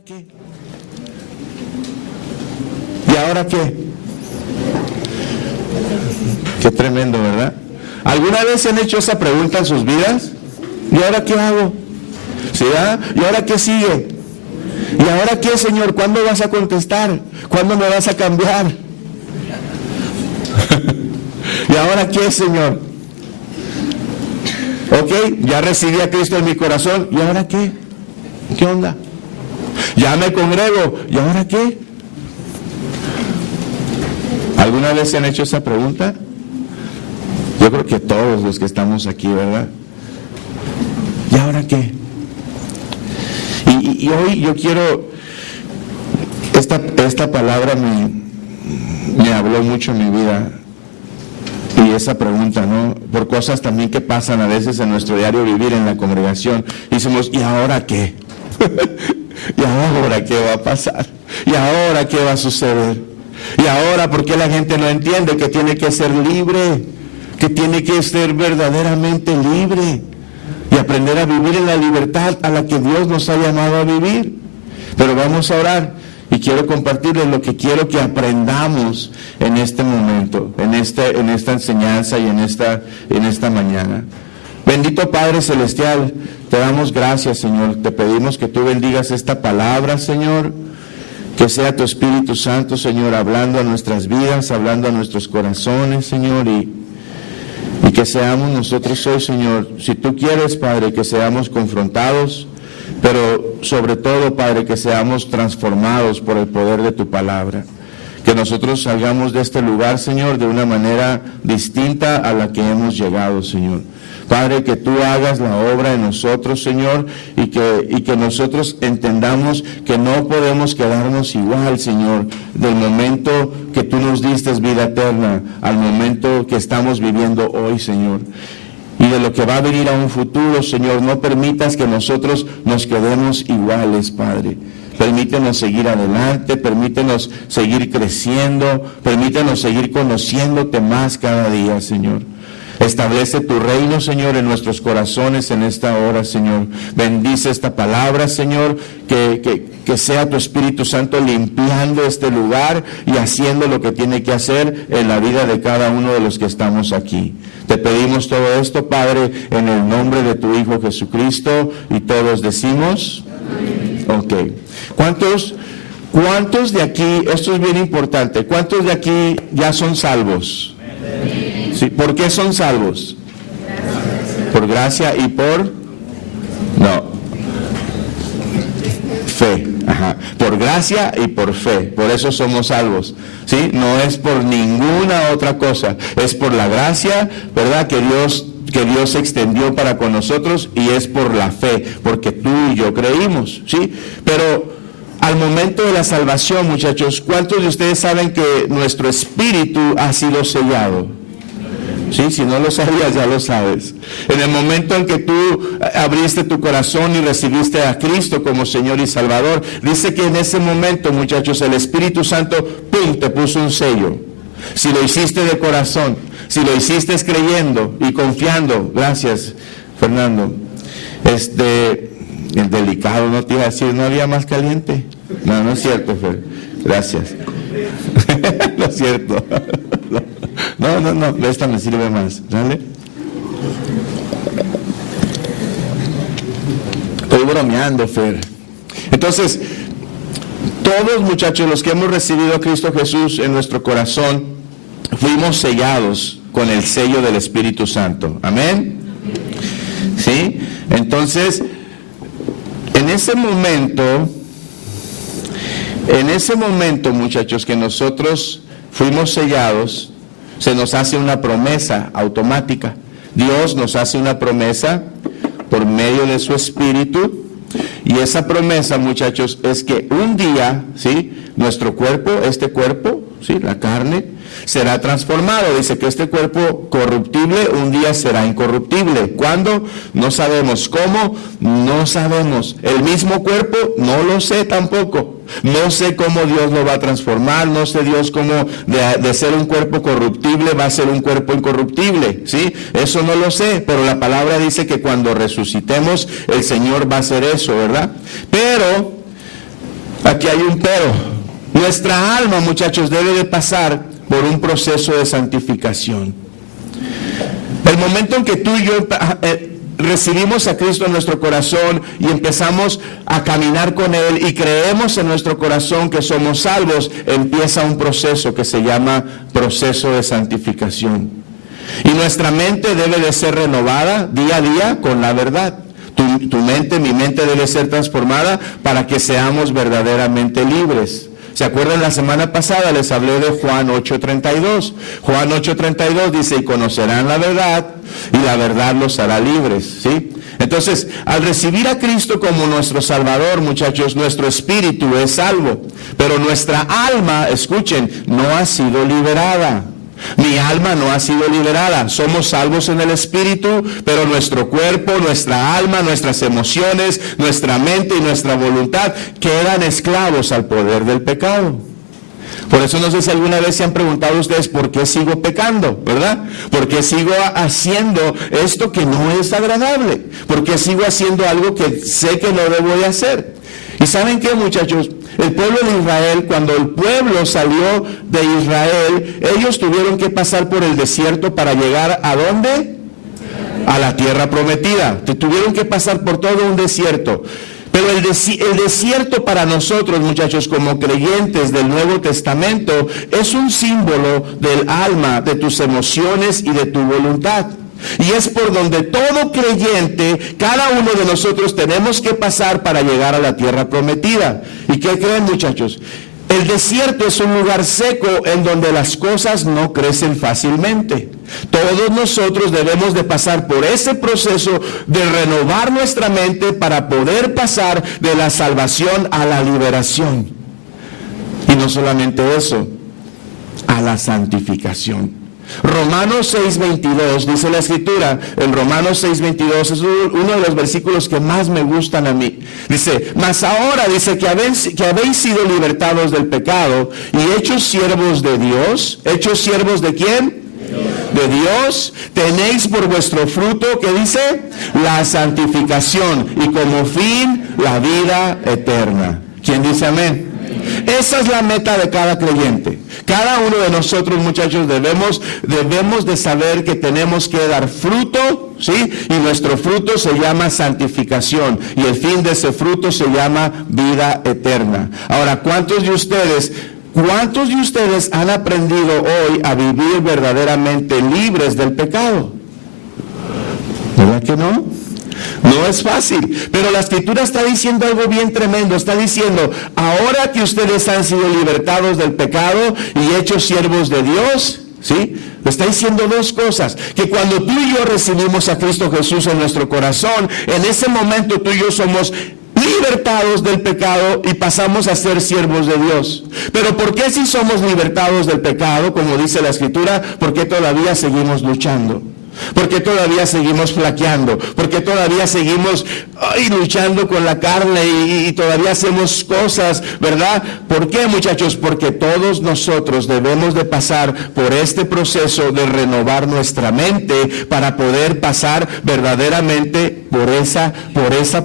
ahora qué? ¿Y ahora qué? Qué tremendo, ¿verdad? ¿Alguna vez se han hecho esa pregunta en sus vidas? ¿Y ahora qué hago? ¿Sí, ¿Y ahora qué sigue? ¿Y ahora qué, Señor? ¿Cuándo vas a contestar? ¿Cuándo me vas a cambiar? ¿Y ahora qué, Señor? Ok, ya recibí a Cristo en mi corazón. ¿Y ahora qué? ¿Qué onda? Ya me congrego. ¿Y ahora qué? ¿Alguna vez se han hecho esa pregunta? Yo creo que todos los que estamos aquí, ¿verdad? ¿Y ahora qué? Y hoy yo quiero, esta palabra me habló mucho en mi vida. Y esa pregunta, ¿no? Por cosas también que pasan a veces en nuestro diario vivir en la congregación. Y decimos, ¿y ahora qué? ¿Y ahora qué va a pasar? ¿Y ahora qué va a suceder? ¿Y ahora por qué la gente no entiende que tiene que ser libre? Que tiene que ser verdaderamente libre y aprender a vivir en la libertad a la que Dios nos ha llamado a vivir. Pero vamos a orar y quiero compartirles lo que quiero que aprendamos en este momento, en esta enseñanza y en esta mañana. Bendito Padre Celestial, te damos gracias, Señor. Te pedimos que tú bendigas esta palabra, Señor. Que sea tu Espíritu Santo, Señor, hablando a nuestras vidas, hablando a nuestros corazones, Señor, y que seamos nosotros hoy, Señor, si tú quieres, Padre, que seamos confrontados, pero sobre todo, Padre, que seamos transformados por el poder de tu palabra. Que nosotros salgamos de este lugar, Señor, de una manera distinta a la que hemos llegado, Señor. Padre, que tú hagas la obra en nosotros, Señor, y que nosotros entendamos que no podemos quedarnos igual, Señor, del momento que tú nos diste vida eterna al momento que estamos viviendo hoy, Señor. Y de lo que va a venir a un futuro, Señor, no permitas que nosotros nos quedemos iguales, Padre. Permítenos seguir adelante, permítenos seguir creciendo, permítenos seguir conociéndote más cada día, Señor. Establece tu reino, Señor, en nuestros corazones en esta hora, Señor. Bendice esta palabra, Señor, que sea tu Espíritu Santo limpiando este lugar y haciendo lo que tiene que hacer en la vida de cada uno de los que estamos aquí. Te pedimos todo esto, Padre, en el nombre de tu Hijo Jesucristo, y todos decimos, ok. ¿Cuántos de aquí, esto es bien importante, cuántos de aquí ya son salvos? Sí, ¿por qué son salvos? ¿Por gracia y por? No. Fe. Ajá. Por gracia y por fe. Por eso somos salvos. ¿Sí? No es por ninguna otra cosa. Es por la gracia, ¿verdad? Que Dios extendió para con nosotros, y es por la fe, porque tú y yo creímos. ¿Sí? Pero al momento de la salvación, muchachos, ¿cuántos de ustedes saben que nuestro espíritu ha sido sellado? Sí, si no lo sabías, ya lo sabes. En el momento en que tú abriste tu corazón y recibiste a Cristo como Señor y Salvador, dice que en ese momento, muchachos, el Espíritu Santo, ¡pum!, te puso un sello. Si lo hiciste de corazón, si lo hiciste creyendo y confiando, gracias, Fernando. El delicado, no te iba a decir, ¿no había más caliente? No, no es cierto, Fer. Gracias. No es cierto. No, esta me sirve más, ¿vale? Estoy bromeando, Fer. Entonces, todos, muchachos, los que hemos recibido a Cristo Jesús en nuestro corazón, fuimos sellados con el sello del Espíritu Santo. ¿Amén? ¿Sí? Entonces, en ese momento, muchachos, que nosotros fuimos sellados, se nos hace una promesa automática. Dios nos hace una promesa por medio de su Espíritu, y esa promesa, muchachos, es que un día, ¿sí?, nuestro cuerpo, este cuerpo, ¿sí?, la carne, será transformado. Dice que este cuerpo corruptible un día será incorruptible. ¿Cuándo? No sabemos. ¿Cómo? No sabemos. El mismo cuerpo, no lo sé tampoco. No sé cómo Dios lo va a transformar. No sé Dios cómo de ser un cuerpo corruptible va a ser un cuerpo incorruptible. ¿Sí? Eso no lo sé, pero la palabra dice que cuando resucitemos el Señor va a hacer eso, ¿verdad? Pero Aquí hay un pero. Nuestra alma, muchachos, debe de pasar por un proceso de santificación. El momento en que tú y yo recibimos a Cristo en nuestro corazón y empezamos a caminar con Él y creemos en nuestro corazón que somos salvos, empieza un proceso que se llama proceso de santificación. Y nuestra mente debe de ser renovada día a día con la verdad. Tu mente, mi mente debe ser transformada para que seamos verdaderamente libres. ¿Se acuerdan? La semana pasada les hablé de Juan 8:32. Juan 8:32 dice, y conocerán la verdad, y la verdad los hará libres, ¿sí? Entonces, al recibir a Cristo como nuestro Salvador, muchachos, nuestro espíritu es salvo, pero nuestra alma, escuchen, no ha sido liberada. Mi alma no ha sido liberada. Somos salvos en el espíritu, pero nuestro cuerpo, nuestra alma, nuestras emociones, nuestra mente y nuestra voluntad quedan esclavos al poder del pecado. Por eso no sé si alguna vez se han preguntado ustedes por qué sigo pecando, ¿verdad? ¿Por qué sigo haciendo esto que no es agradable? ¿Por qué sigo haciendo algo que sé que no debo de hacer? ¿Y saben qué, muchachos? El pueblo de Israel, cuando el pueblo salió de Israel, ellos tuvieron que pasar por el desierto para llegar ¿a dónde? A la tierra prometida. Tuvieron que pasar por todo un desierto. Pero el desierto para nosotros, muchachos, como creyentes del Nuevo Testamento, es un símbolo del alma, de tus emociones y de tu voluntad. Y es por donde todo creyente, cada uno de nosotros tenemos que pasar para llegar a la tierra prometida. ¿Y qué creen, muchachos? El desierto es un lugar seco en donde las cosas no crecen fácilmente. Todos nosotros debemos de pasar por ese proceso de renovar nuestra mente para poder pasar de la salvación a la liberación. Y no solamente eso, a la santificación. Romanos 6:22, dice la Escritura, en Romanos 6:22, es uno de los versículos que más me gustan a mí. Dice, mas ahora, dice, que habéis sido libertados del pecado y hechos siervos de Dios. ¿Hechos siervos de quién? De Dios. Tenéis por vuestro fruto, ¿qué dice? La santificación y como fin la vida eterna. ¿Quién dice amén? Esa es la meta de cada creyente. Cada uno de nosotros, muchachos, debemos de saber que tenemos que dar fruto, ¿sí? Y nuestro fruto se llama santificación. Y el fin de ese fruto se llama vida eterna. Ahora, ¿cuántos de ustedes han aprendido hoy a vivir verdaderamente libres del pecado? ¿Verdad que no? No es fácil, pero la Escritura está diciendo algo bien tremendo. Está diciendo, ahora que ustedes han sido libertados del pecado y hechos siervos de Dios, ¿sí? Está diciendo dos cosas, que cuando tú y yo recibimos a Cristo Jesús en nuestro corazón, en ese momento tú y yo somos libertados del pecado y pasamos a ser siervos de Dios. Pero ¿por qué si somos libertados del pecado, como dice la Escritura, por qué todavía seguimos luchando? ¿Por qué todavía seguimos flaqueando? ¿Por qué todavía seguimos luchando con la carne y todavía hacemos cosas, verdad? ¿Por qué, muchachos? Porque todos nosotros debemos de pasar por este proceso de renovar nuestra mente para poder pasar verdaderamente por esa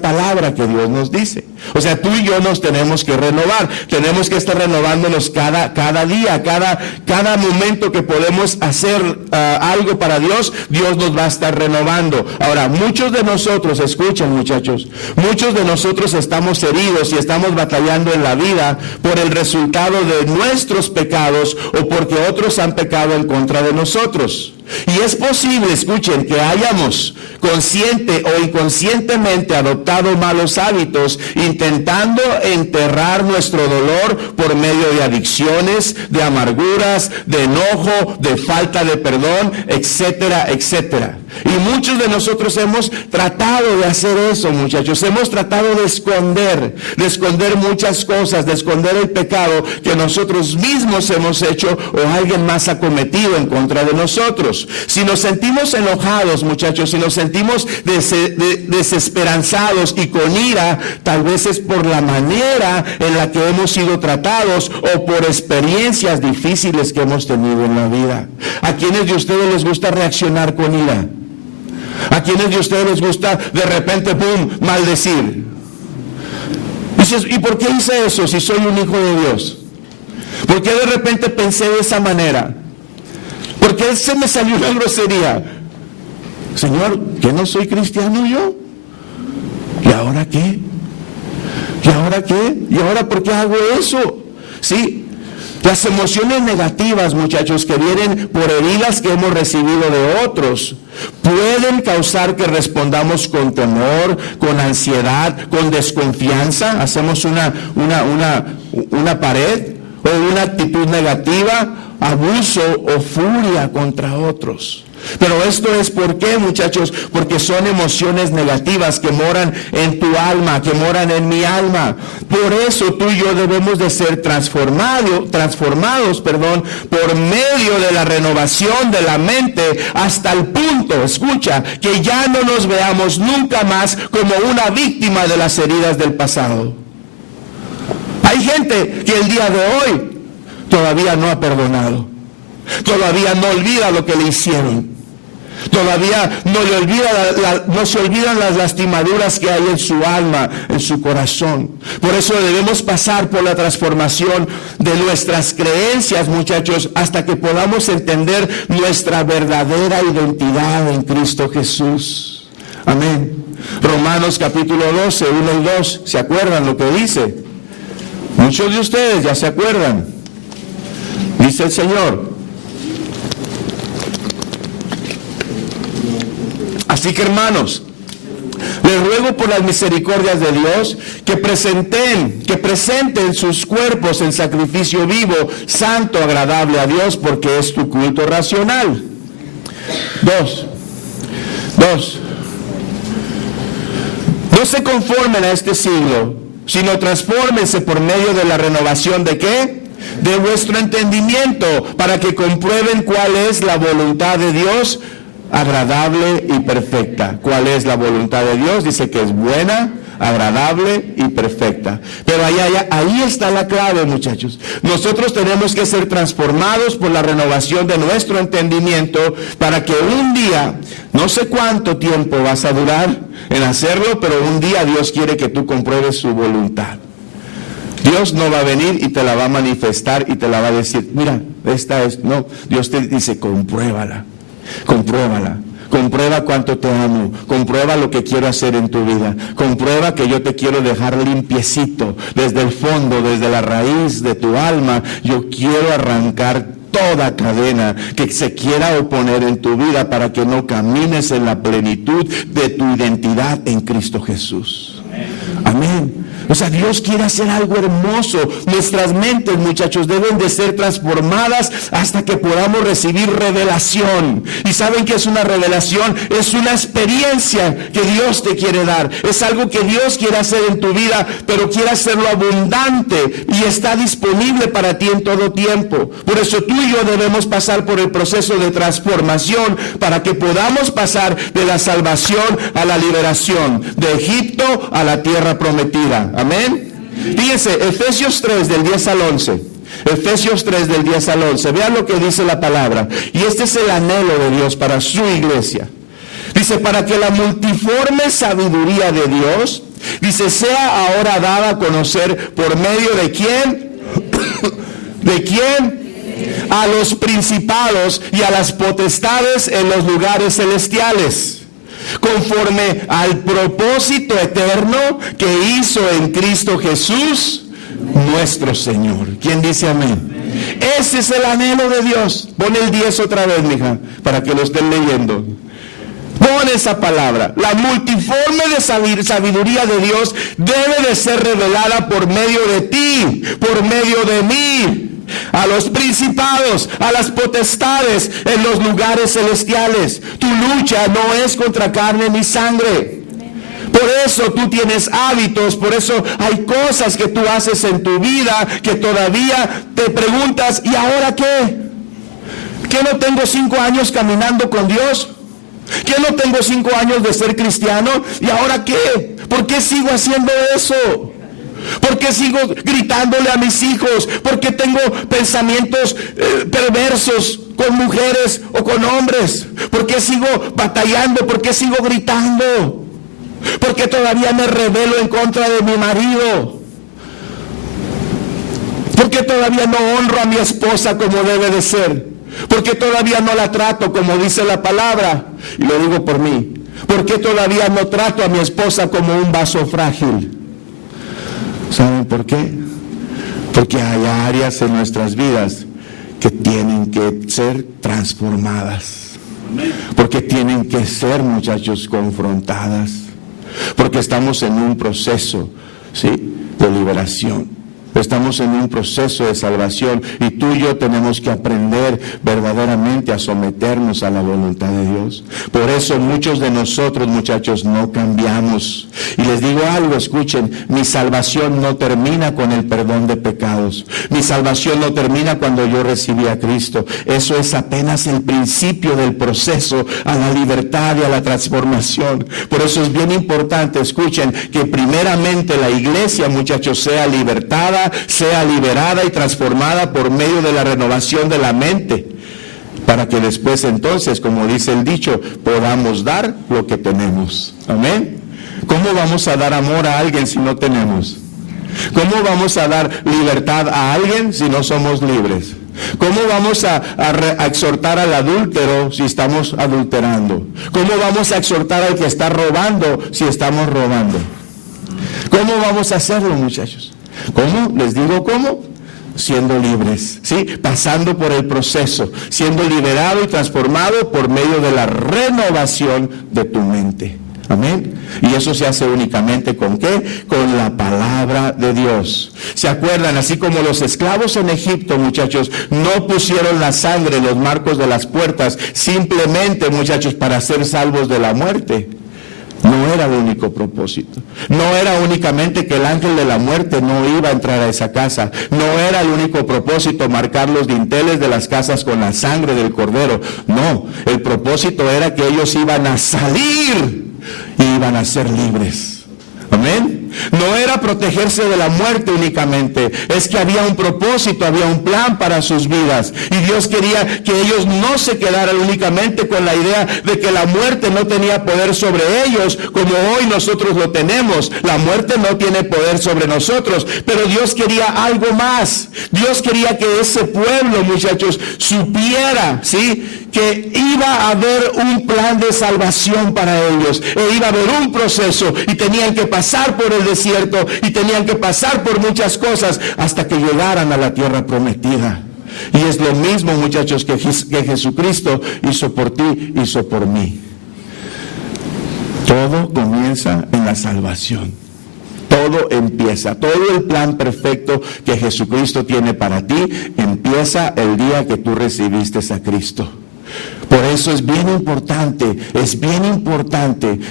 palabra que Dios nos dice. O sea, tú y yo nos tenemos que renovar. Tenemos que estar renovándonos cada día, cada momento que podemos hacer algo para Dios, Dios nos va a estar renovando. Ahora, muchos de nosotros, escuchen, muchachos, muchos de nosotros estamos heridos y estamos batallando en la vida por el resultado de nuestros pecados o porque otros han pecado en contra de nosotros. Y es posible, escuchen, que hayamos consciente o inconscientemente adoptado malos hábitos, intentando enterrar nuestro dolor por medio de adicciones, de amarguras, de enojo, de falta de perdón, etcétera, etcétera. Y muchos de nosotros hemos tratado de hacer eso, muchachos. Hemos tratado de esconder muchas cosas, de esconder el pecado que nosotros mismos hemos hecho o alguien más ha cometido en contra de nosotros. Si nos sentimos enojados, muchachos, si nos sentimos desesperanzados y con ira, tal vez es por la manera en la que hemos sido tratados o por experiencias difíciles que hemos tenido en la vida. ¿A quiénes de ustedes les gusta reaccionar con ira? ¿A quiénes de ustedes les gusta de repente, pum, maldecir? Y Dices, ¿y por qué hice eso si soy un hijo de Dios? ¿Por qué de repente pensé de esa manera? ¿Por qué se me salió una grosería? Señor, ¿que no soy cristiano yo? ¿Y ahora qué? ¿Y ahora qué? ¿Y ahora por qué hago eso? Sí. Las emociones negativas, muchachos, que vienen por heridas que hemos recibido de otros, pueden causar que respondamos con temor, con ansiedad, con desconfianza. Hacemos una pared o una actitud negativa, abuso o furia contra otros. Pero esto es ¿por qué, muchachos? Porque son emociones negativas que moran en tu alma, que moran en mi alma. Por eso tú y yo debemos de ser transformados, por medio de la renovación de la mente, hasta el punto, escucha, que ya no nos veamos nunca más como una víctima de las heridas del pasado. Hay gente que el día de hoy todavía no ha perdonado, todavía no olvida lo que le hicieron. Todavía no se olvidan las lastimaduras que hay en su alma, en su corazón. Por eso debemos pasar por la transformación de nuestras creencias, muchachos, hasta que podamos entender nuestra verdadera identidad en Cristo Jesús. Amén. Romanos capítulo 12, 1 y 2, ¿se acuerdan lo que dice? Muchos de ustedes ya se acuerdan. Dice el Señor: así que, hermanos, les ruego por las misericordias de Dios que presenten sus cuerpos en sacrificio vivo, santo, agradable a Dios, porque es tu culto racional. Dos. No se conformen a este siglo, sino transfórmense por medio de la renovación ¿de qué? De vuestro entendimiento, para que comprueben cuál es la voluntad de Dios, agradable y perfecta. ¿Cuál es la voluntad de Dios? Dice que es buena, agradable y perfecta. Pero ahí está la clave, muchachos. Nosotros tenemos que ser transformados por la renovación de nuestro entendimiento, para que un día, no sé cuánto tiempo vas a durar en hacerlo, pero un día Dios quiere que tú compruebes su voluntad. Dios no va a venir y te la va a manifestar y te la va a decir, mira, esta es, no, Dios te dice, compruébala. Comprueba cuánto te amo, comprueba lo que quiero hacer en tu vida, comprueba que yo te quiero dejar limpiecito, desde el fondo, desde la raíz de tu alma. Yo quiero arrancar toda cadena que se quiera oponer en tu vida, para que no camines en la plenitud de tu identidad en Cristo Jesús. Amén. O sea, Dios quiere hacer algo hermoso. Nuestras mentes, muchachos, deben de ser transformadas hasta que podamos recibir revelación. ¿Y saben qué es una revelación? Es una experiencia que Dios te quiere dar. Es algo que Dios quiere hacer en tu vida, pero quiere hacerlo abundante y está disponible para ti en todo tiempo. Por eso tú y yo debemos pasar por el proceso de transformación, para que podamos pasar de la salvación a la liberación, de Egipto a la tierra prometida. Amén. Fíjense, Efesios 3 del 10 al 11. Efesios 3 del 10 al 11. Vean lo que dice la palabra. Y este es el anhelo de Dios para su iglesia. Dice, para que la multiforme sabiduría de Dios, dice, sea ahora dada a conocer por medio de ¿quién? ¿De quién? A los principados y a las potestades en los lugares celestiales, conforme al propósito eterno que hizo en Cristo Jesús, nuestro Señor. ¿Quién dice amén? Ese es el anhelo de Dios. Pon el 10 otra vez, mija, para que lo estén leyendo. Pon esa palabra. La multiforme de sabiduría de Dios debe de ser revelada por medio de ti, por medio de mí, a los principados, a las potestades en los lugares celestiales. Tu lucha no es contra carne ni sangre. Por eso tú tienes hábitos, por eso hay cosas que tú haces en tu vida que todavía te preguntas, ¿y ahora qué? ¿Que no tengo 5 años caminando con Dios? ¿Que no tengo 5 años de ser cristiano? ¿Y ahora qué? ¿Por qué sigo haciendo eso? ¿Por qué sigo gritándole a mis hijos? ¿Por qué tengo pensamientos perversos con mujeres o con hombres? ¿Por qué sigo batallando? ¿Por qué sigo gritando? ¿Por qué todavía me rebelo en contra de mi marido? todavía no honro a mi esposa como debe de ser? ¿Por qué todavía no la trato como dice la palabra? Y lo digo por mí. ¿Por qué todavía no trato a mi esposa como un vaso frágil? ¿Saben por qué? Porque hay áreas en nuestras vidas que tienen que ser transformadas. Porque tienen que ser, muchachos, confrontadas. Porque estamos en un proceso, ¿sí?, de liberación. Estamos en un proceso de salvación y tú y yo tenemos que aprender verdaderamente a someternos a la voluntad de Dios. Por eso muchos de nosotros, muchachos, no cambiamos. Y les digo algo, escuchen, mi salvación no termina con el perdón de pecados. Mi salvación no termina cuando yo recibí a Cristo. Eso es apenas el principio del proceso a la libertad y a la transformación. Por eso es bien importante, escuchen, que primeramente la iglesia, muchachos, sea libertada, sea liberada y transformada por medio de la renovación de la mente, para que después entonces, como dice el dicho, podamos dar lo que tenemos. Amén. ¿Cómo vamos a dar amor a alguien si no tenemos? ¿Cómo vamos a dar libertad a alguien si no somos libres? ¿Cómo vamos a exhortar al adúltero si estamos adulterando? ¿Cómo vamos a exhortar al que está robando si estamos robando? ¿Cómo vamos a hacerlo, muchachos? ¿Cómo? Les digo cómo. Siendo libres, ¿sí? Pasando por el proceso, siendo liberado y transformado por medio de la renovación de tu mente. Amén. Y eso se hace únicamente ¿con qué? Con la palabra de Dios. ¿Se acuerdan? Así como los esclavos en Egipto, muchachos, no pusieron la sangre en los marcos de las puertas, simplemente, muchachos, para ser salvos de la muerte. No era el único propósito. No era únicamente que el ángel de la muerte no iba a entrar a esa casa. No era el único propósito marcar los dinteles de las casas con la sangre del cordero. No, el propósito era que ellos iban a salir y iban a ser libres. Amén. No era protegerse de la muerte únicamente, es que había un propósito, había un plan para sus vidas. Y Dios quería que ellos no se quedaran únicamente con la idea de que la muerte no tenía poder sobre ellos, como hoy nosotros lo tenemos. La muerte no tiene poder sobre nosotros, pero Dios quería algo más. Dios quería que ese pueblo, muchachos, supiera, ¿sí?, que iba a haber un plan de salvación para ellos, e iba a haber un proceso, y tenían que pasar por el desierto, y tenían que pasar por muchas cosas, hasta que llegaran a la tierra prometida. Y es lo mismo, muchachos, que Jesucristo hizo por ti, hizo por mí. Todo comienza en la salvación. Todo empieza, todo el plan perfecto que Jesucristo tiene para ti, empieza el día que tú recibiste a Cristo. Por eso es bien importante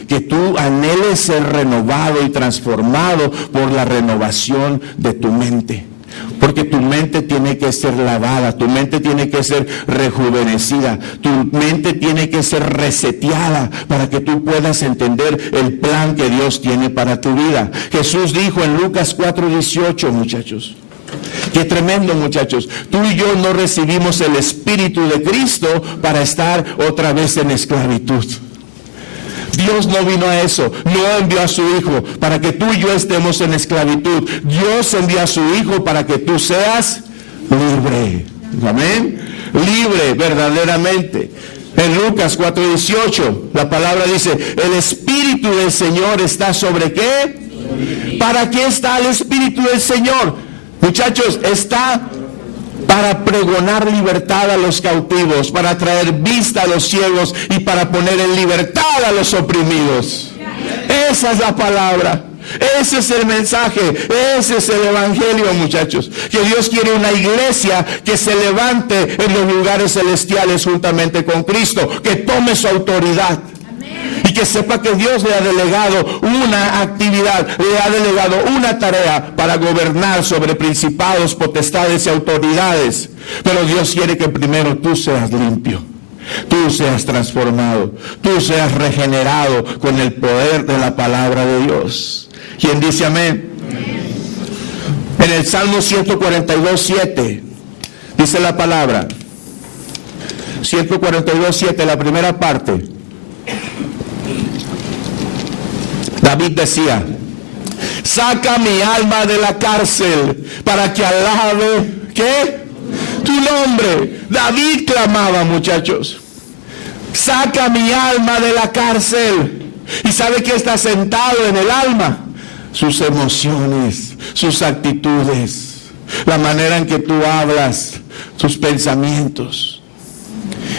que tú anheles ser renovado y transformado por la renovación de tu mente. Porque tu mente tiene que ser lavada, tu mente tiene que ser rejuvenecida, tu mente tiene que ser reseteada para que tú puedas entender el plan que Dios tiene para tu vida. Jesús dijo en Lucas 4:18, muchachos. Qué tremendo, muchachos. Tú y yo no recibimos el Espíritu de Cristo para estar otra vez en esclavitud. Dios no vino a eso, no envió a su Hijo para que tú y yo estemos en esclavitud. Dios envió a su Hijo para que tú seas libre. Amén. Libre verdaderamente. En Lucas 4:18 la palabra dice: el Espíritu del Señor está sobre ¿qué? ¿Para qué está el Espíritu del Señor? Muchachos, está para pregonar libertad a los cautivos, para traer vista a los ciegos y para poner en libertad a los oprimidos. Esa es la palabra, ese es el mensaje, ese es el evangelio, muchachos. Que Dios quiere una iglesia que se levante en los lugares celestiales juntamente con Cristo, que tome su autoridad. Y que sepa que Dios le ha delegado una actividad, le ha delegado una tarea para gobernar sobre principados, potestades y autoridades. Pero Dios quiere que primero tú seas limpio, tú seas transformado, tú seas regenerado con el poder de la palabra de Dios. ¿Quién dice amén? En el Salmo 142:7 dice la palabra, 142:7, la primera parte. David decía: Saca mi alma de la cárcel para que alabe, ¿qué? Tu nombre. David clamaba, muchachos. Saca mi alma de la cárcel. ¿Y sabe qué está sentado en el alma? Sus emociones, sus actitudes, la manera en que tú hablas, tus pensamientos.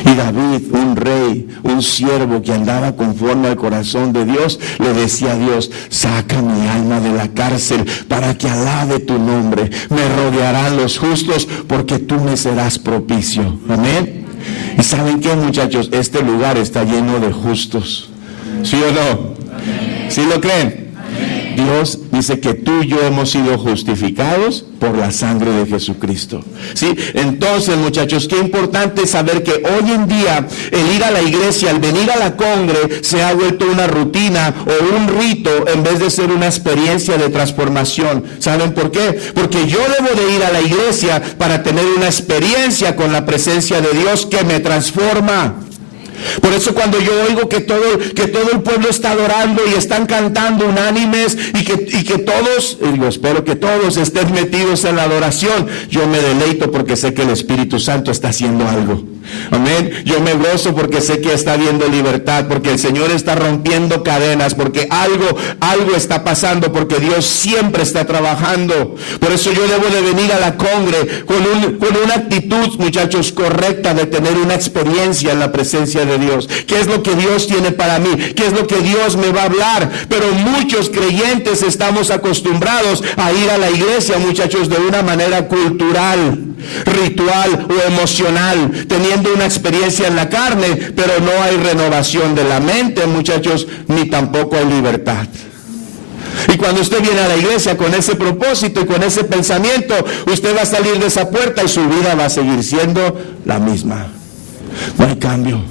Y David, un rey, un siervo que andaba conforme al corazón de Dios, le decía a Dios: saca mi alma de la cárcel para que alabe tu nombre. Me rodearán los justos porque tú me serás propicio. Amén. ¿Y saben qué, muchachos? Este lugar está lleno de justos. ¿Sí o no? ¿Sí lo creen? Dios dice que tú y yo hemos sido justificados por la sangre de Jesucristo. ¿Sí? Entonces, muchachos, qué importante saber que hoy en día el ir a la iglesia, el venir a la congre, se ha vuelto una rutina o un rito en vez de ser una experiencia de transformación. ¿Saben por qué? Porque yo debo de ir a la iglesia para tener una experiencia con la presencia de Dios que me transforma. Por eso cuando yo oigo que todo el pueblo está adorando y están cantando unánimes y que todos, yo espero que todos estén metidos en la adoración, yo me deleito porque sé que el Espíritu Santo está haciendo algo. Amén. Yo me gozo porque sé que está habiendo libertad, porque el Señor está rompiendo cadenas, porque algo está pasando, porque Dios siempre está trabajando. Por eso yo debo de venir a la congre con una actitud, muchachos, correcta de tener una experiencia en la presencia de Dios. ¿Qué es lo que Dios tiene para mí? ¿Qué es lo que Dios me va a hablar? Pero muchos creyentes estamos acostumbrados a ir a la iglesia, muchachos, de una manera cultural, ritual o emocional, teniendo una experiencia en la carne, pero no hay renovación de la mente, muchachos, ni tampoco hay libertad. Y cuando usted viene a la iglesia con ese propósito y con ese pensamiento, usted va a salir de esa puerta y su vida va a seguir siendo la misma. No hay cambio,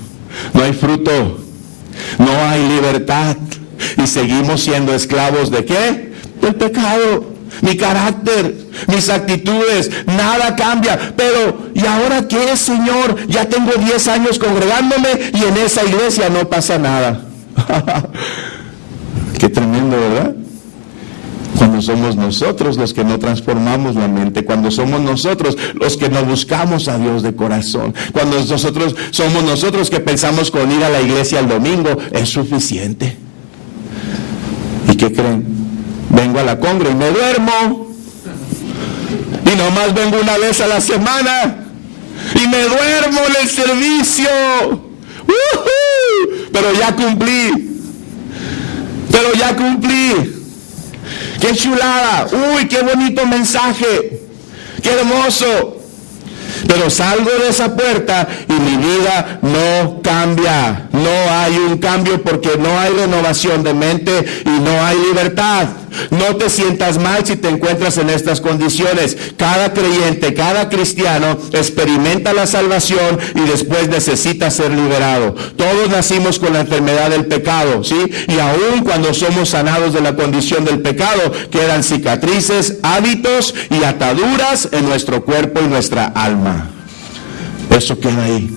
no hay fruto, no hay libertad y seguimos siendo esclavos ¿de qué? Del pecado. Mi carácter, mis actitudes, nada cambia. Pero, ¿y ahora qué, Señor? Ya tengo 10 años congregándome y en esa iglesia no pasa nada. Qué tremendo, ¿verdad? Cuando somos nosotros los que no transformamos la mente, cuando somos nosotros los que no buscamos a Dios de corazón, cuando somos nosotros que pensamos con ir a la iglesia el domingo es suficiente. ¿Y qué creen? Vengo a la congre y me duermo. Y nomás vengo una vez a la semana. Y me duermo en el servicio. Pero ya cumplí. ¡Qué chulada! ¡Uy, qué bonito mensaje! ¡Qué hermoso! Pero salgo de esa puerta y mi vida no cambia. No hay un cambio porque no hay renovación de mente y no hay libertad. No te sientas mal si te encuentras en estas condiciones. Cada creyente, cada cristiano experimenta la salvación y después necesita ser liberado. Todos nacimos con la enfermedad del pecado, ¿sí? Y aún cuando somos sanados de la condición del pecado, quedan cicatrices, hábitos y ataduras en nuestro cuerpo y nuestra alma. Eso queda ahí.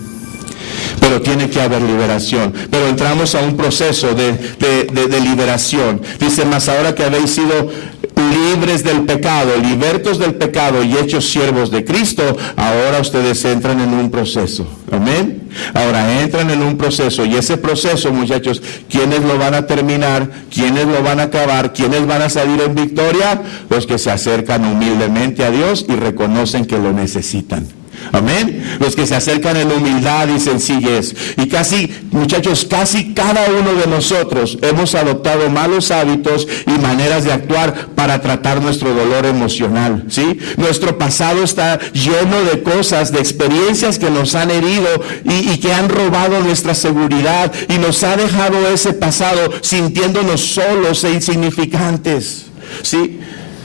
Pero tiene que haber liberación. Pero entramos a un proceso de liberación. Dice: mas ahora que habéis sido libres del pecado, libertos del pecado y hechos siervos de Cristo, ahora ustedes entran en un proceso. Amén. Ahora entran en un proceso. Y ese proceso, muchachos, ¿quiénes lo van a terminar? ¿Quiénes lo van a acabar? ¿Quiénes van a salir en victoria? Los que se acercan humildemente a Dios y reconocen que lo necesitan. Amén. Los que se acercan en humildad y sencillez. Y muchachos, casi cada uno de nosotros hemos adoptado malos hábitos y maneras de actuar para tratar nuestro dolor emocional, ¿sí? Nuestro pasado está lleno de cosas, de experiencias que nos han herido y que han robado nuestra seguridad y nos ha dejado ese pasado sintiéndonos solos e insignificantes, ¿sí?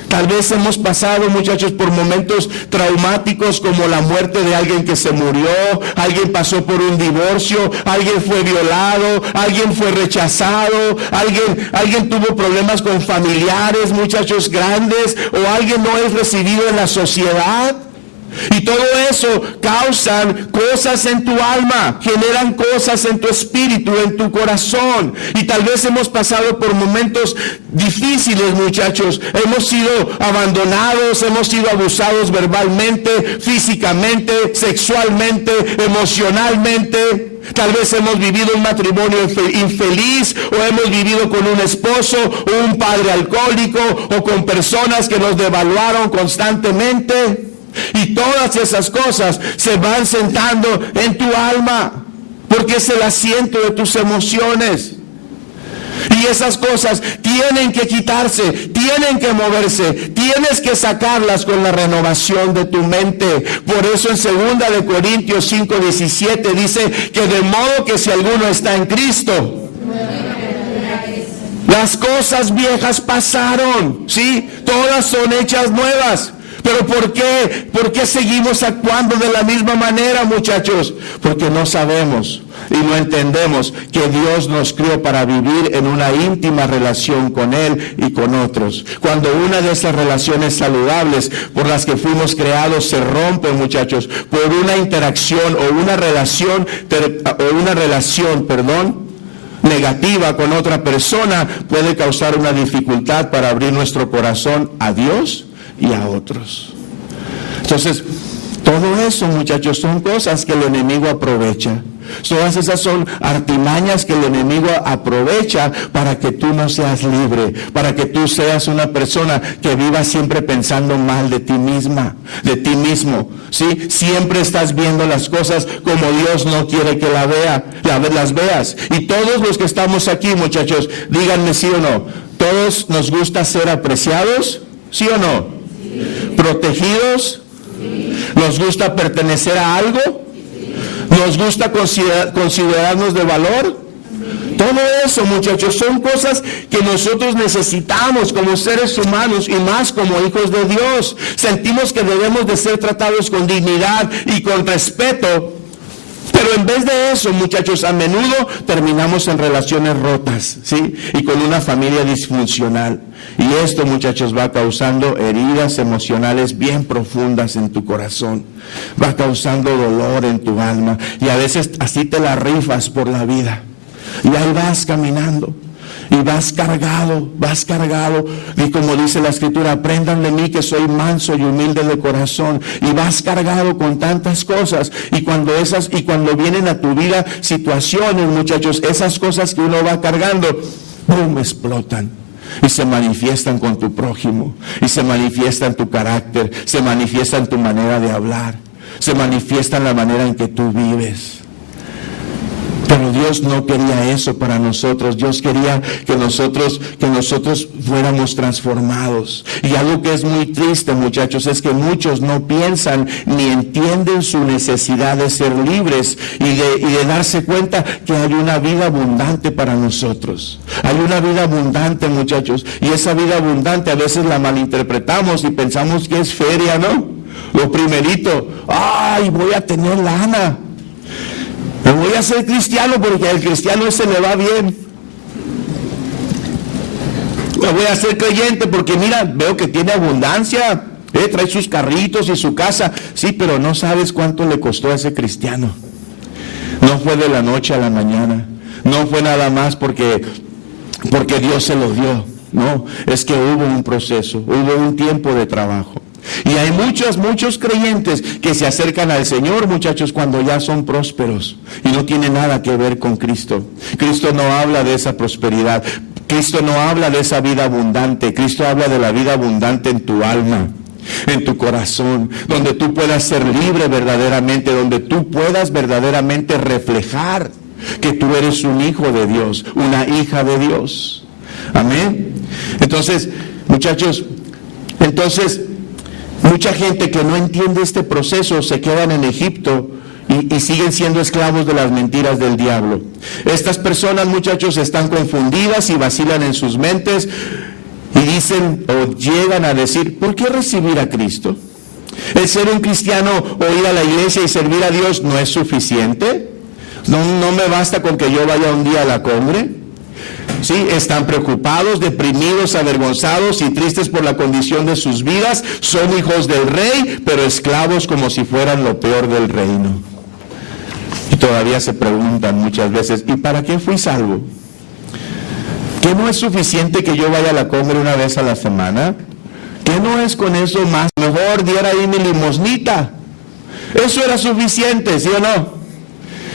Tal vez hemos pasado, muchachos, por momentos traumáticos como la muerte de alguien que se murió, alguien pasó por un divorcio, alguien fue violado, alguien fue rechazado, alguien tuvo problemas con familiares, muchachos, grandes, o alguien no es recibido en la sociedad. Y todo eso causan cosas en tu alma, generan cosas en tu espíritu, en tu corazón. Y tal vez hemos pasado por momentos difíciles, muchachos. Hemos sido abandonados, hemos sido abusados verbalmente, físicamente, sexualmente, emocionalmente. Tal vez hemos vivido un matrimonio infeliz, o hemos vivido con un esposo o un padre alcohólico, o con personas que nos devaluaron constantemente. Y todas esas cosas se van sentando en tu alma, porque es el asiento de tus emociones. Y esas cosas tienen que quitarse, tienen que moverse, tienes que sacarlas con la renovación de tu mente. Por eso en 2 Corintios 5:17 dice que de modo que si alguno está en Cristo, las cosas viejas pasaron, ¿sí? Todas son hechas nuevas. ¿Pero por qué? ¿Por qué seguimos actuando de la misma manera, muchachos? Porque no sabemos y no entendemos que Dios nos creó para vivir en una íntima relación con Él y con otros. Cuando una de esas relaciones saludables por las que fuimos creados se rompe, muchachos, por una interacción o una relación negativa con otra persona, puede causar una dificultad para abrir nuestro corazón a Dios y a otros. Entonces, todo eso, muchachos, son cosas que el enemigo aprovecha. Todas esas son artimañas que el enemigo aprovecha para que tú no seas libre, para que tú seas una persona que viva siempre pensando mal de ti misma, de ti mismo, ¿sí? Siempre estás viendo las cosas como Dios no quiere que las veas. Y todos los que estamos aquí, muchachos, díganme sí o no, ¿todos nos gusta ser apreciados? ¿Sí o no? Sí. ¿Protegidos? Sí. ¿Nos gusta pertenecer a algo? Sí. ¿Nos gusta considerarnos de valor? Sí. Todo eso, muchachos, son cosas que nosotros necesitamos como seres humanos y más como hijos de Dios. Sentimos que debemos de ser tratados con dignidad y con respeto. Pero en vez de eso, muchachos, a menudo terminamos en relaciones rotas, ¿sí? Y con una familia disfuncional. Y esto, muchachos, va causando heridas emocionales bien profundas en tu corazón. Va causando dolor en tu alma. Y a veces así te la rifas por la vida. Y ahí vas caminando. Y vas cargado, y como dice la Escritura, aprendan de mí que soy manso y humilde de corazón, y vas cargado con tantas cosas, y cuando vienen a tu vida situaciones, muchachos, esas cosas que uno va cargando, ¡pum!, explotan, y se manifiestan con tu prójimo, y se manifiesta en tu carácter, se manifiesta en tu manera de hablar, se manifiesta en la manera en que tú vives. Pero Dios no quería eso para nosotros. Dios quería que nosotros fuéramos transformados. Y algo que es muy triste, muchachos, es que muchos no piensan ni entienden su necesidad de ser libres y de darse cuenta que hay una vida abundante para nosotros. Hay una vida abundante, muchachos, y esa vida abundante a veces la malinterpretamos y pensamos que es feria, ¿no? Lo primerito, ¡ay, voy a tener lana! Me voy a ser cristiano porque al cristiano ese le va bien. Me voy a ser creyente porque mira, veo que tiene abundancia, trae sus carritos y su casa. Sí, pero no sabes cuánto le costó a ese cristiano. No fue de la noche a la mañana. No fue nada más porque Dios se lo dio. No, es que hubo un proceso, hubo un tiempo de trabajo. Y hay muchos creyentes que se acercan al Señor, muchachos, cuando ya son prósperos y no tiene nada que ver con Cristo. Cristo no habla de esa prosperidad. Cristo no habla de esa vida abundante. Cristo habla de la vida abundante en tu alma, en tu corazón, donde tú puedas ser libre verdaderamente, donde tú puedas verdaderamente reflejar que tú eres un hijo de Dios, una hija de Dios. Amén. Entonces, muchachos, mucha gente que no entiende este proceso se quedan en Egipto y siguen siendo esclavos de las mentiras del diablo. Estas personas, muchachos, están confundidas y vacilan en sus mentes y dicen o llegan a decir, ¿por qué recibir a Cristo? ¿El ser un cristiano o ir a la iglesia y servir a Dios no es suficiente? ¿No me basta con que yo vaya un día a la cumbre? ¿Sí? Están preocupados, deprimidos, avergonzados y tristes por la condición de sus vidas. Son hijos del rey, pero esclavos como si fueran lo peor del reino. Y todavía se preguntan muchas veces, ¿y para qué fui salvo? ¿Que no es suficiente que yo vaya a la cumbre una vez a la semana? ¿Que no es con eso más? Mejor diera ahí mi limosnita. Eso era suficiente, ¿sí o no?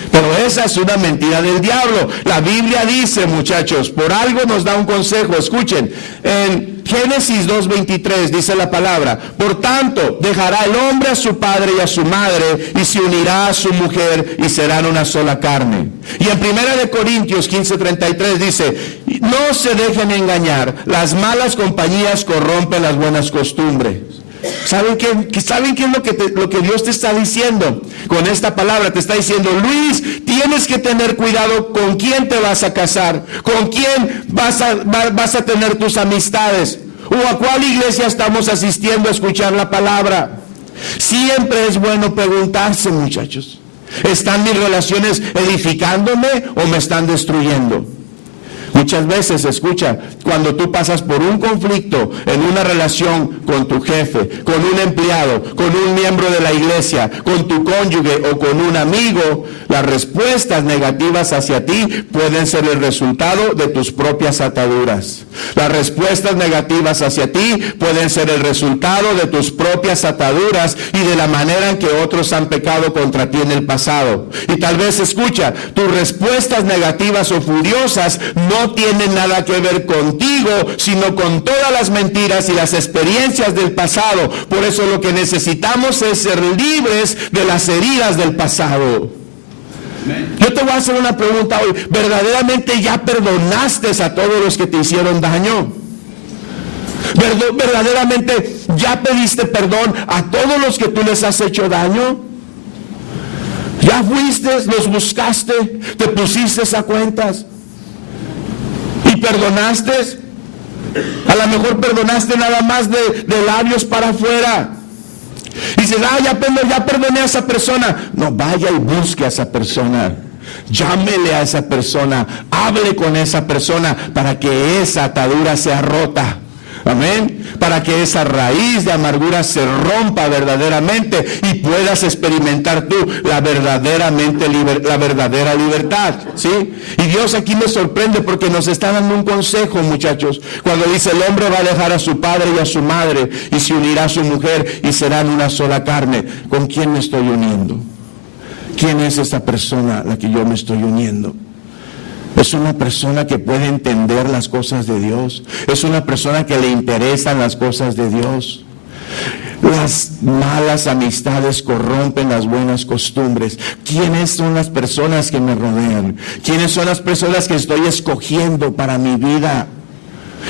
Pero esa es una mentira del diablo. La Biblia dice, muchachos, por algo nos da un consejo. Escuchen, en Génesis 2:23 dice la palabra: por tanto, dejará el hombre a su padre y a su madre, y se unirá a su mujer, y serán una sola carne. Y en 1 Corintios 15:33 dice: no se dejen engañar, las malas compañías corrompen las buenas costumbres. ¿Saben qué es lo que Dios te está diciendo? Con esta palabra te está diciendo: Luis, tienes que tener cuidado con quién te vas a casar, con quién vas a tener tus amistades, o a cuál iglesia estamos asistiendo a escuchar la palabra. Siempre es bueno preguntarse, muchachos: ¿están mis relaciones edificándome o me están destruyendo? Muchas veces, escucha, cuando tú pasas por un conflicto en una relación con tu jefe, con un empleado, con un miembro de la iglesia, con tu cónyuge o con un amigo, las respuestas negativas hacia ti pueden ser el resultado de tus propias ataduras. Las respuestas negativas hacia ti pueden ser el resultado de tus propias ataduras y de la manera en que otros han pecado contra ti en el pasado. Y tal vez, escucha, tus respuestas negativas o furiosas no tienen nada que ver contigo, sino con todas las mentiras y las experiencias del pasado. Por eso lo que necesitamos es ser libres de las heridas del pasado. Yo te voy a hacer una pregunta hoy: ¿verdaderamente ya perdonaste a todos los que te hicieron daño? ¿Verdaderamente ya pediste perdón a todos los que tú les has hecho daño? ¿Ya fuiste, los buscaste, te pusiste a cuentas y perdonaste? A lo mejor perdonaste nada más de labios para afuera. Y dices: ya perdoné a esa persona. No, vaya y busque a esa persona. Llámele a esa persona. Hable con esa persona para que esa atadura sea rota. Amén. Para que esa raíz de amargura se rompa verdaderamente y puedas experimentar tú la verdadera libertad. ¿Sí? Y Dios aquí me sorprende porque nos está dando un consejo, muchachos. Cuando dice: el hombre va a dejar a su padre y a su madre y se unirá a su mujer y serán una sola carne. ¿Con quién me estoy uniendo? ¿Quién es esa persona a la que yo me estoy uniendo? Es una persona que puede entender las cosas de Dios. Es una persona que le interesan las cosas de Dios. Las malas amistades corrompen las buenas costumbres. ¿Quiénes son las personas que me rodean? ¿Quiénes son las personas que estoy escogiendo para mi vida?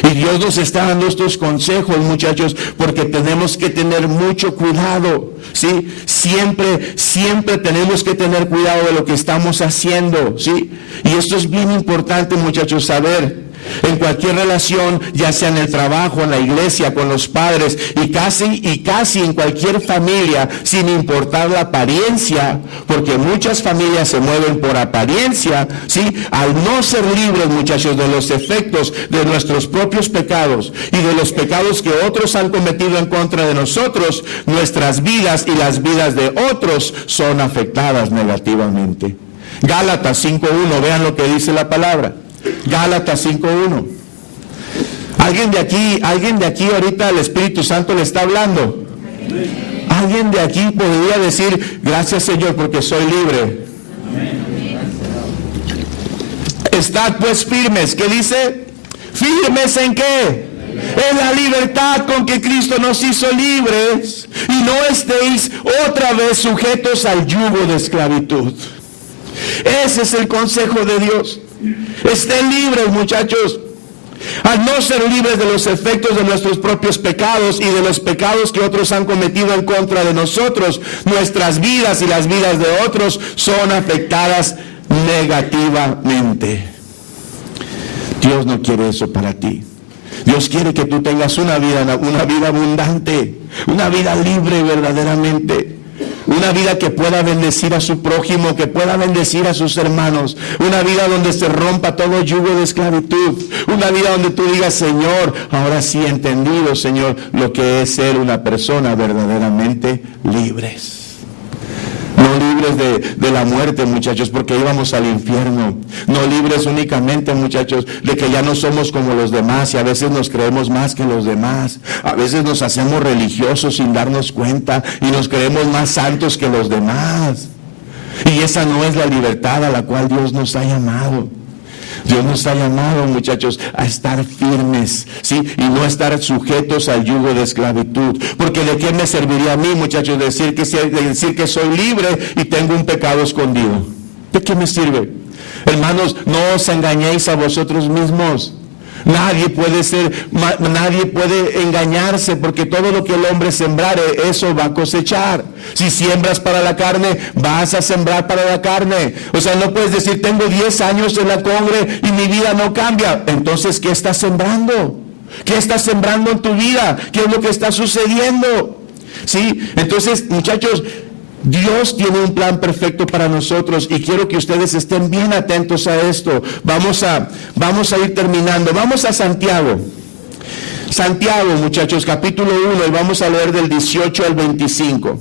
Y Dios nos está dando estos consejos, muchachos, porque tenemos que tener mucho cuidado, ¿sí? Siempre tenemos que tener cuidado de lo que estamos haciendo, ¿sí? Y esto es bien importante, muchachos, saber. En cualquier relación, ya sea en el trabajo, en la iglesia, con los padres y casi en cualquier familia, sin importar la apariencia, porque muchas familias se mueven por apariencia, ¿sí? Al no ser libres, muchachos, de los efectos de nuestros propios pecados y de los pecados que otros han cometido en contra de nosotros, nuestras vidas y las vidas de otros son afectadas negativamente. Gálatas 5:1, vean lo que dice la palabra. Gálatas 5:1. ¿Alguien de aquí ahorita el Espíritu Santo le está hablando? ¿Alguien de aquí podría decir: gracias, Señor, porque soy libre? Estad pues firmes. ¿Qué dice? ¿Firmes en qué? En la libertad con que Cristo nos hizo libres, y no estéis otra vez sujetos al yugo de esclavitud. Ese es el consejo de Dios. Estén libres, muchachos. Al no ser libres de los efectos de nuestros propios pecados y de los pecados que otros han cometido en contra de nosotros, nuestras vidas y las vidas de otros son afectadas negativamente. Dios no quiere eso para ti. Dios quiere que tú tengas una vida abundante, una vida libre verdaderamente. Una vida que pueda bendecir a su prójimo, que pueda bendecir a sus hermanos. Una vida donde se rompa todo yugo de esclavitud. Una vida donde tú digas, Señor, ahora sí he entendido, Señor, lo que es ser una persona verdaderamente libres. No libres de la muerte, muchachos, porque íbamos al infierno. No libres únicamente, muchachos, de que ya no somos como los demás y a veces nos creemos más que los demás. A veces nos hacemos religiosos sin darnos cuenta y nos creemos más santos que los demás. Y esa no es la libertad a la cual Dios nos ha llamado. Dios nos ha llamado, muchachos, a estar firmes, ¿sí? Y no estar sujetos al yugo de esclavitud. Porque ¿de qué me serviría a mí, muchachos, decir que soy libre y tengo un pecado escondido? ¿De qué me sirve? Hermanos, no os engañéis a vosotros mismos. Nadie puede engañarse, porque todo lo que el hombre sembrare, eso va a cosechar. Si siembras para la carne, vas a sembrar para la carne. O sea, no puedes decir, tengo 10 años en la congre y mi vida no cambia. Entonces, ¿qué estás sembrando? ¿Qué estás sembrando en tu vida? ¿Qué es lo que está sucediendo? ¿Sí? Entonces, muchachos, Dios tiene un plan perfecto para nosotros y quiero que ustedes estén bien atentos a esto. Vamos a ir terminando. Vamos a Santiago. Santiago, muchachos, capítulo 1, y vamos a leer del 18 al 25.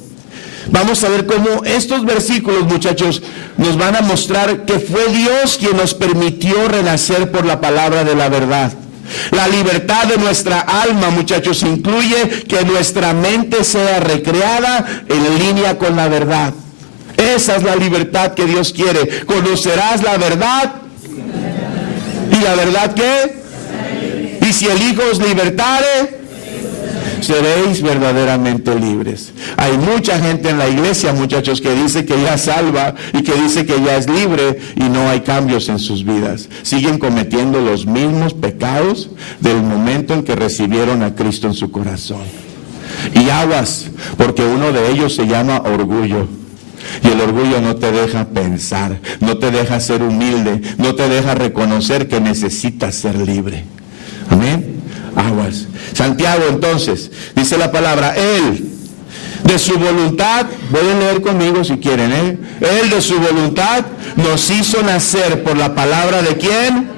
Vamos a ver cómo estos versículos, muchachos, nos van a mostrar que fue Dios quien nos permitió renacer por la palabra de la verdad. La libertad de nuestra alma, muchachos, incluye que nuestra mente sea recreada en línea con la verdad. Esa es la libertad que Dios quiere. Conocerás la verdad. ¿Y la verdad qué? Y si el Hijo os libertare, seréis verdaderamente libres. Hay mucha gente en la iglesia, muchachos, que dice que ya salva y que dice que ya es libre y no hay cambios en sus vidas. Siguen cometiendo los mismos pecados del momento en que recibieron a Cristo en su corazón. Y aguas, porque uno de ellos se llama orgullo. Y el orgullo no te deja pensar, no te deja ser humilde, no te deja reconocer que necesitas ser libre. Amén. Aguas. Santiago, entonces, dice la palabra, Él de su voluntad, pueden leer conmigo si quieren, Él de su voluntad nos hizo nacer por la palabra de ¿quién?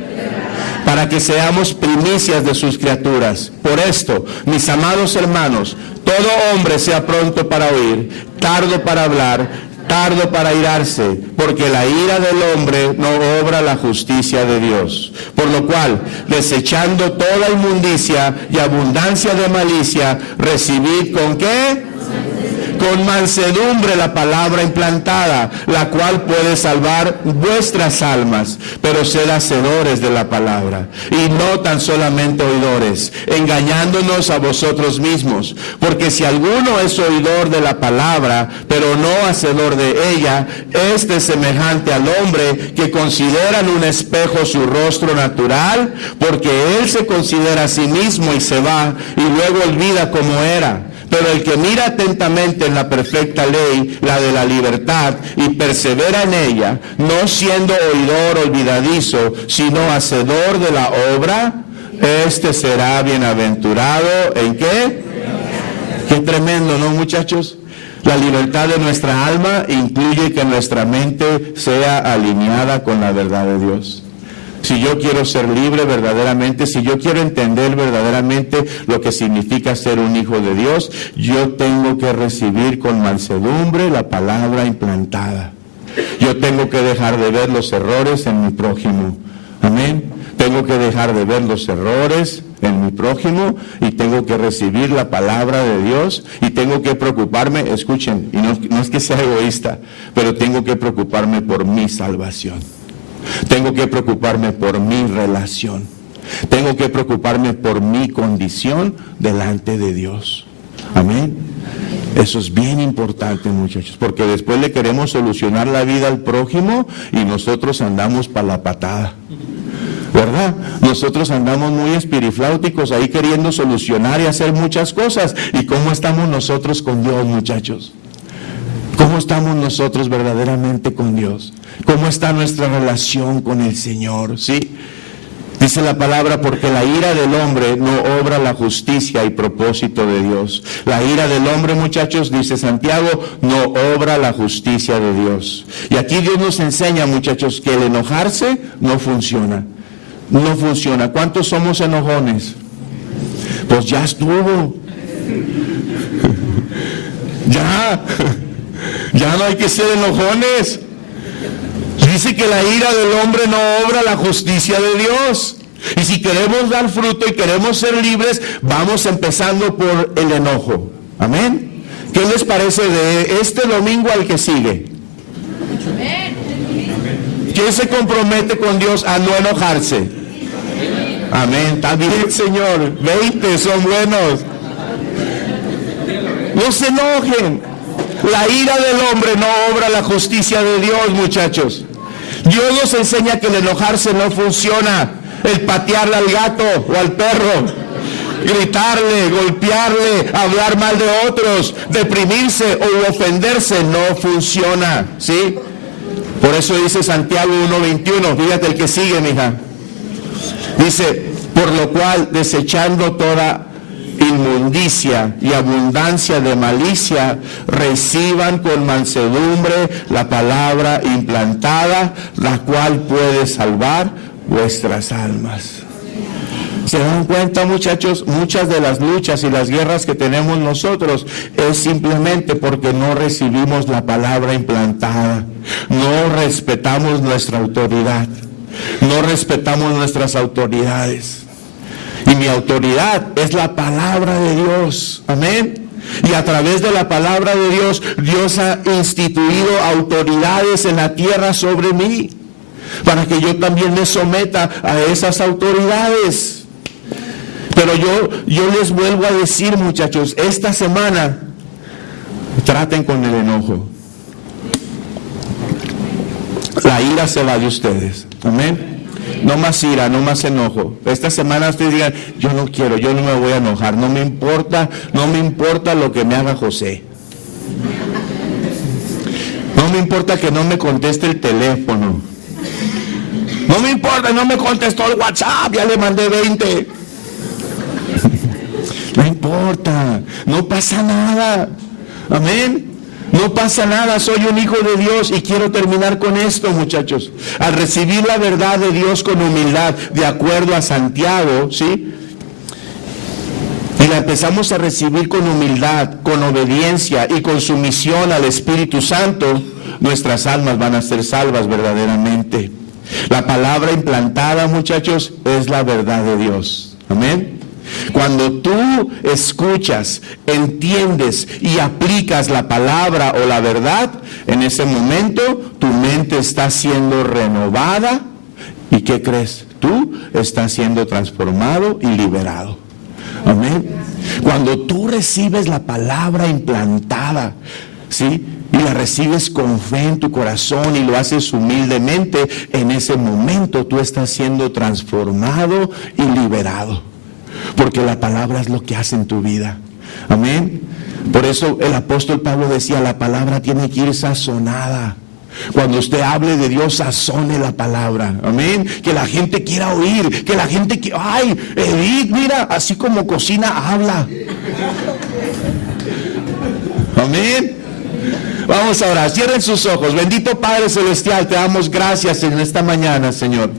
Para que seamos primicias de sus criaturas. Por esto, mis amados hermanos, todo hombre sea pronto para oír, tardo para hablar, tardo para irarse, porque la ira del hombre no obra la justicia de Dios. Por lo cual, desechando toda inmundicia y abundancia de malicia, recibid ¿con qué? Con mansedumbre la palabra implantada, la cual puede salvar vuestras almas. Pero sed hacedores de la palabra, y no tan solamente oidores, engañándonos a vosotros mismos. Porque si alguno es oidor de la palabra, pero no hacedor de ella, este es semejante al hombre que considera en un espejo su rostro natural, porque él se considera a sí mismo y se va, y luego olvida cómo era. Pero el que mira atentamente en la perfecta ley, la de la libertad, y persevera en ella, no siendo oidor olvidadizo, sino hacedor de la obra, este será bienaventurado. ¿En qué? Qué tremendo, ¿no, muchachos? La libertad de nuestra alma incluye que nuestra mente sea alineada con la verdad de Dios. Si yo quiero ser libre verdaderamente, si yo quiero entender verdaderamente lo que significa ser un hijo de Dios, yo tengo que recibir con mansedumbre la palabra implantada. Yo tengo que dejar de ver los errores en mi prójimo. Amén. Tengo que dejar de ver los errores en mi prójimo y tengo que recibir la palabra de Dios y tengo que preocuparme, escuchen, y no es que sea egoísta, pero tengo que preocuparme por mi salvación. Tengo que preocuparme por mi relación. Tengo que preocuparme por mi condición delante de Dios. Amén. Eso es bien importante, muchachos, porque después le queremos solucionar la vida al prójimo y nosotros andamos para la patada. ¿Verdad? Nosotros andamos muy espirifláuticos ahí queriendo solucionar y hacer muchas cosas. ¿Y cómo estamos nosotros con Dios, muchachos? ¿Cómo estamos nosotros verdaderamente con Dios? ¿Cómo está nuestra relación con el Señor? ¿Sí? Dice la palabra, porque la ira del hombre no obra la justicia y propósito de Dios. La ira del hombre, muchachos, dice Santiago, no obra la justicia de Dios. Y aquí Dios nos enseña, muchachos, que el enojarse no funciona. No funciona. ¿Cuántos somos enojones? Pues ya estuvo. Ya no hay que ser enojones. Dice que la ira del hombre no obra la justicia de Dios. Y si queremos dar fruto y queremos ser libres, vamos empezando por el enojo. Amén. ¿Qué les parece de este domingo al que sigue? ¿Quién se compromete con Dios a no enojarse? Amén. Está bien, Señor. 20 son buenos. No se enojen. La ira del hombre no obra la justicia de Dios, muchachos. Dios nos enseña que el enojarse no funciona. El patearle al gato o al perro, gritarle, golpearle, hablar mal de otros, deprimirse o ofenderse no funciona, ¿sí? Por eso dice Santiago 1:21, fíjate el que sigue, mija. Dice, por lo cual, desechando toda inmundicia y abundancia de malicia, reciban con mansedumbre la palabra implantada, la cual puede salvar vuestras almas. ¿Se dan cuenta, muchachos? Muchas de las luchas y las guerras que tenemos nosotros es simplemente porque no recibimos la palabra implantada, no respetamos nuestra autoridad, no respetamos nuestras autoridades. Y mi autoridad es la palabra de Dios. Amén. Y a través de la palabra de Dios, Dios ha instituido autoridades en la tierra sobre mí, para que yo también me someta a esas autoridades. Pero yo les vuelvo a decir, muchachos, esta semana traten con el enojo. La ira se va de ustedes. Amén. No más ira, no más enojo. Esta semana ustedes digan, yo no quiero, yo no me voy a enojar, no me importa lo que me haga José. No me importa que no me conteste el teléfono. No me importa, no me contestó el WhatsApp, ya le mandé 20. No importa, no pasa nada. Amén. No pasa nada, soy un hijo de Dios y quiero terminar con esto, muchachos. Al recibir la verdad de Dios con humildad, de acuerdo a Santiago, ¿sí? Y la empezamos a recibir con humildad, con obediencia y con sumisión al Espíritu Santo, nuestras almas van a ser salvas verdaderamente. La palabra implantada, muchachos, es la verdad de Dios. Amén. Cuando tú escuchas, entiendes y aplicas la palabra o la verdad, en ese momento tu mente está siendo renovada. ¿Y qué crees? Tú estás siendo transformado y liberado. Amén. Cuando tú recibes la palabra implantada, ¿sí? Y la recibes con fe en tu corazón y lo haces humildemente, en ese momento tú estás siendo transformado y liberado. Porque la palabra es lo que hace en tu vida. Amén. Por eso el apóstol Pablo decía, la palabra tiene que ir sazonada. Cuando usted hable de Dios, sazone la palabra. Amén. Que la gente quiera oír, que la gente quiera, ay, Edith, mira, así como cocina, habla. Amén. Vamos a orar, cierren sus ojos. Bendito Padre Celestial, te damos gracias en esta mañana, Señor.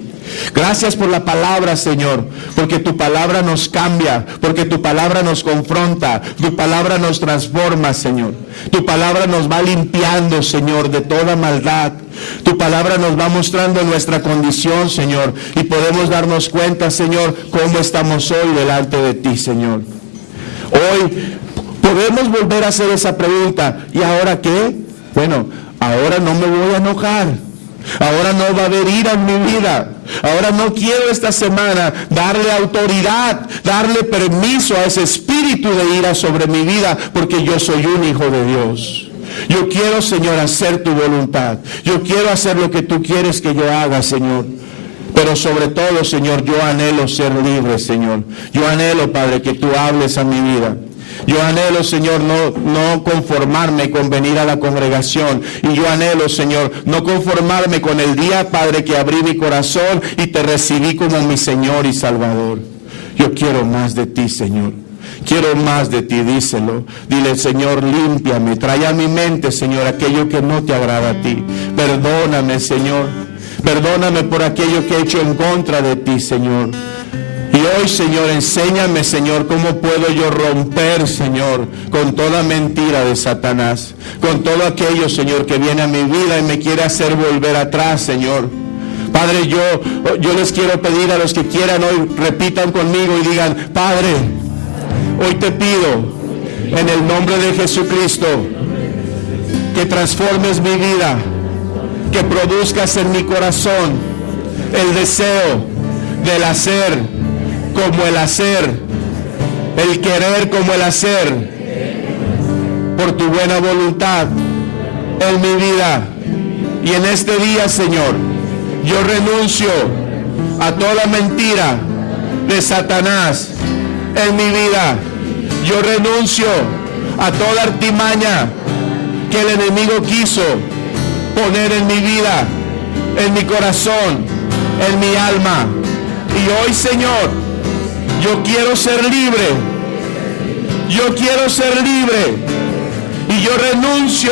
Gracias por la palabra, Señor, porque tu palabra nos cambia, porque tu palabra nos confronta, tu palabra nos transforma, Señor. Tu palabra nos va limpiando, Señor, de toda maldad. Tu palabra nos va mostrando nuestra condición, Señor, y podemos darnos cuenta, Señor, cómo estamos hoy delante de ti, Señor. Hoy podemos volver a hacer esa pregunta, ¿y ahora qué? Bueno, ahora no me voy a enojar. Ahora no va a haber ira en mi vida. Ahora no quiero esta semana darle autoridad, darle permiso a ese espíritu de ira sobre mi vida, porque yo soy un hijo de Dios. Yo quiero, Señor, hacer tu voluntad. Yo quiero hacer lo que tú quieres que yo haga, Señor. Pero sobre todo, Señor, yo anhelo ser libre, Señor. Yo anhelo, Padre, que tú hables a mi vida. Yo anhelo, Señor, no conformarme con venir a la congregación. Y yo anhelo, Señor, no conformarme con el día, Padre, que abrí mi corazón y te recibí como mi Señor y Salvador. Yo quiero más de ti, Señor. Quiero más de ti, díselo. Dile, Señor, límpiame. Trae a mi mente, Señor, aquello que no te agrada a ti. Perdóname, Señor. Perdóname por aquello que he hecho en contra de ti, Señor. Y hoy, Señor, enséñame, Señor, cómo puedo yo romper, Señor, con toda mentira de Satanás, con todo aquello, Señor, que viene a mi vida y me quiere hacer volver atrás, Señor. Padre, yo les quiero pedir a los que quieran hoy, repitan conmigo y digan, Padre, hoy te pido, en el nombre de Jesucristo, que transformes mi vida, que produzcas en mi corazón el deseo del hacer como el hacer, el querer como el hacer, por tu buena voluntad en mi vida. Y en este día, Señor, yo renuncio a toda mentira de Satanás en mi vida. Yo renuncio a toda artimaña que el enemigo quiso poner en mi vida, en mi corazón, en mi alma. Y hoy, Señor, yo quiero ser libre. Yo quiero ser libre. Y yo renuncio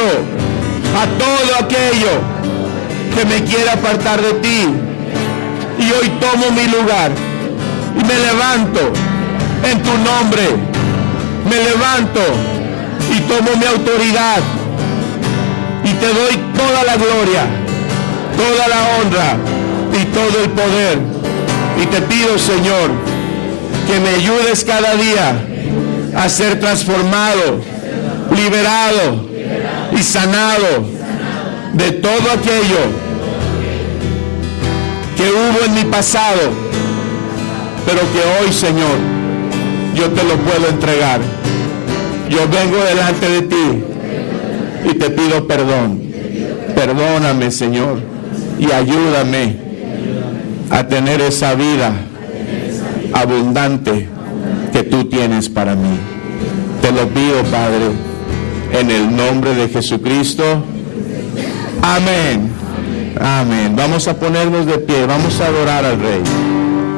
a todo aquello que me quiera apartar de ti. Y hoy tomo mi lugar y me levanto en tu nombre. Me levanto y tomo mi autoridad. Y te doy toda la gloria, toda la honra y todo el poder. Y te pido, Señor, que me ayudes cada día a ser transformado, liberado y sanado de todo aquello que hubo en mi pasado, pero que hoy, Señor, yo te lo puedo entregar. Yo vengo delante de ti y te pido perdón. Perdóname, Señor, y ayúdame a tener esa vida abundante que tú tienes para mí. Te lo pido, Padre, en el nombre de Jesucristo. Amén. Amén. Vamos a ponernos de pie, vamos a adorar al Rey.